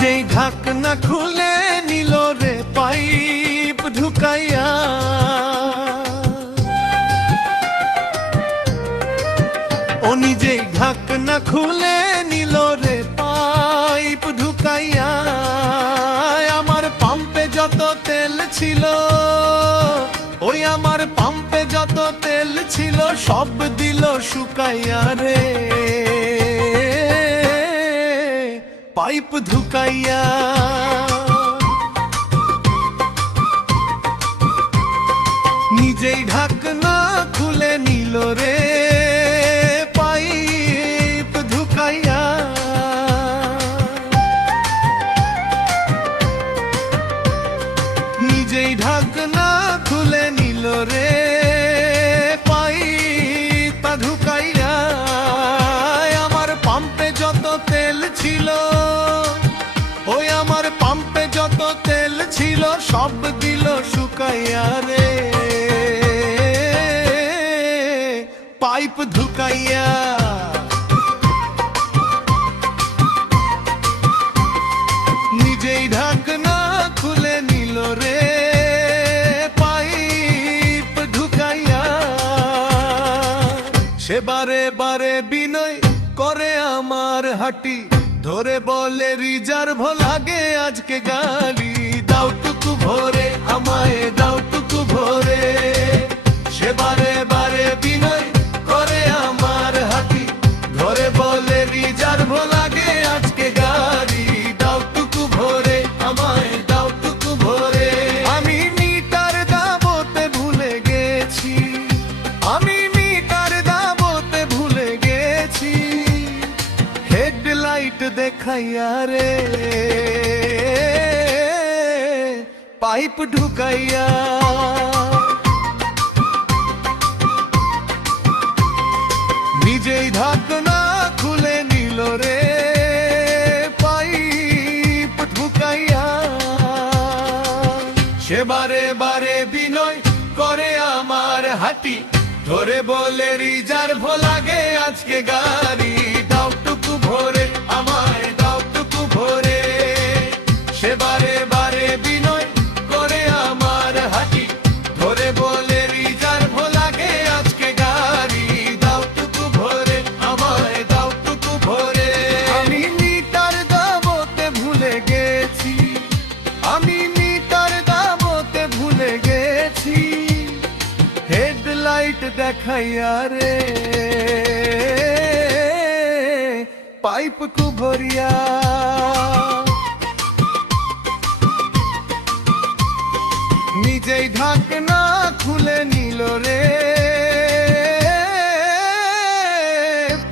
নিজেই ঢাকনা খুলে নিল রে পাইপ ঢুকাইয়া। ও নিজেই ঢাকনা খুলে নিল রে পাইপ ঢুকাইয়া। আমার পাম্পে যত তেল ছিল, ওই আমার পাম্পে যত তেল ছিল সব দিল শুকাইয়া রে পাইপ ঢুকাইয়া। নিজেই ঢাকনা খুলে নিল রে পাইপ ঢুকাইয়া। নিজেই ঢাকনা খুলে নিল রে পাইপ ঢুকাইয়া। আমার পাম্পে যত তেল ছিল, ওই আমার পাম্পে যত তেল ছিল সব দিল শুকাইয়া রে পাইপ ঢুকাইয়া। নিজেই ঢাকনা খুলে নিল রে পাইপ ঢুকাইয়া। সে বারে বারে বিনয় করে আমার হাঁটি, ধরে বলে রিজার্ভ লাগে আজকে গাড়ি, দাওটুকু ভরে আমায় দাওটুকু ভরে। সে বারে বারে বিনয় করে আমার হাঁটি, ধরে বলে রিজার্ভ লাগে আজকে গাড়ি, দাওটুকু ভরে আমায় দাওটুকু ভরে। আমি মিটার দাবতে ভুলে গেছি, আমি মিটার দাবতে ভুলে গেছি, হেডলাইট দেখাইয়া রে পাইপ ঢুকাইয়া। নিজেই ঢাকনা খুলে নিল রে পাইপ ঢুকাইয়া। সে বারে বারে বিনয় করে আমার হাঁটি, ধরে বলে রিজার্ভ লাগে আজকে গাড়ি, দাওটুকু ভরে আমায় দাওটুকু ভরে। সে বারে বারে বিনয় করে আমার হাঁটি, ধরে বলে রিজার্ভ লাগে আজকে গাড়ি, দাওটুকু ভরে আমায় দাওটুকু ভরে। আমি মিটার দাবতে ভুলে গেছি, আমি মিটার দাবতে ভুলে গেছি, হেডলাইট দেখাইয়া রে পাইপ কু ভরিয়া। নিজেই ঢাকনা খুলে নিল রে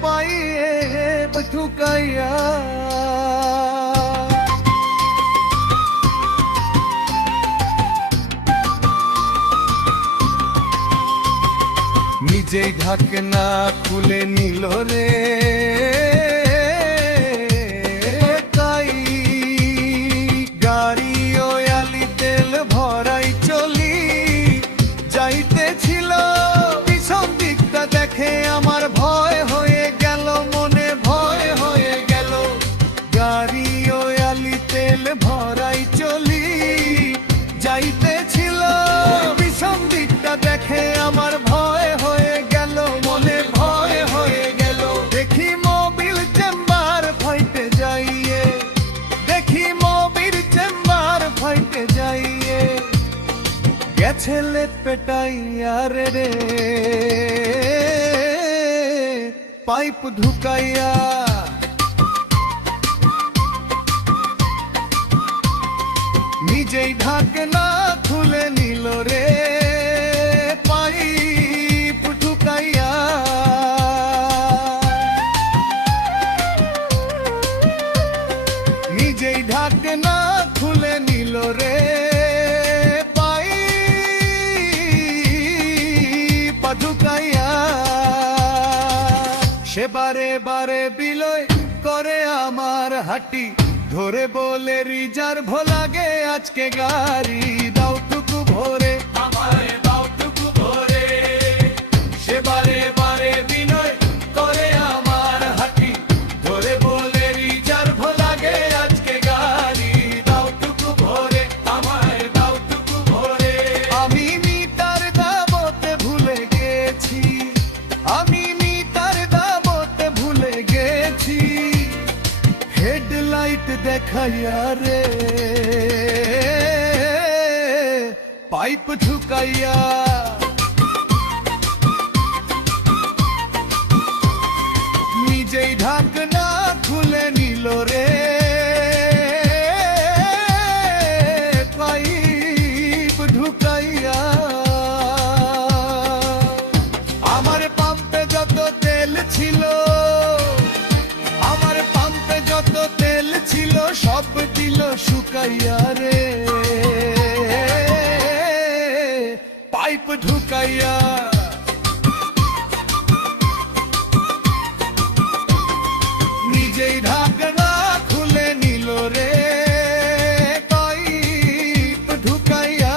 পাইপ ঢুকাইয়া। নিজেই ঢাকনা খুলে নিল রে তাই গাড়ি ওয়ালি তেল ভরাই চলি যাইতেছিল। পিছন দিকটা দেখে আমার ভয় হয়ে গেল, মনে ভয় হয়ে গেল। গাড়ি ওয়ালি তেল ভরাই চলি যাইতেছিল, পিছন দিকটা দেখে আমার ভয় হয়ে গেল, মনে ভয় হয়ে গেল। দেখি মোবিল চেম্বার ফাইটে যাইয়ে, দেখি মোবিল চেম্বার ফাইটে যাইয়ে, গেছে লেট পেটাইয়া রে রে পাইপ ঢুকাইয়া। নিজেই ঢাকনা খুলে নিল রে পাইপ ঢুকাইয়া। নিজেই ঢাকনা খুলে নিল রে পাইপ ঢুকাইয়া। সে বারে বারে বিলয় করে আমার হাঁটি, ধরে বলে রিজার্ভ লাগে আজকে গাড়ি, দাওটুকু ভরে আমায় দাওটুকু ভরে। সে বারে বারে বিনয় করে আমার হাঁটি, ধরে বলে রিজার্ভ লাগে আজকে গাড়ি। লাইট দেখাইয়া রে, পাইপ ঢুকাইয়া নিজেই ঢাকনা খুলে নিল রে, পাইপ ঢুকাইয়া। আমার পাম্পে যত তেল ছিল, আমার পাম্পে যত তেল ছিল, সব দিল শুকাইয়া রে, পাইপ ঢুকাইয়া। নিজেই ঢাকনা খুলে নিল রে, পাইপ ঢুকাইয়া।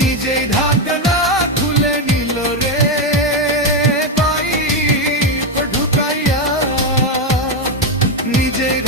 নিজেই ঢাকনা খুলে নিল রে, পাইপ ঢুকাইয়া। নিজেই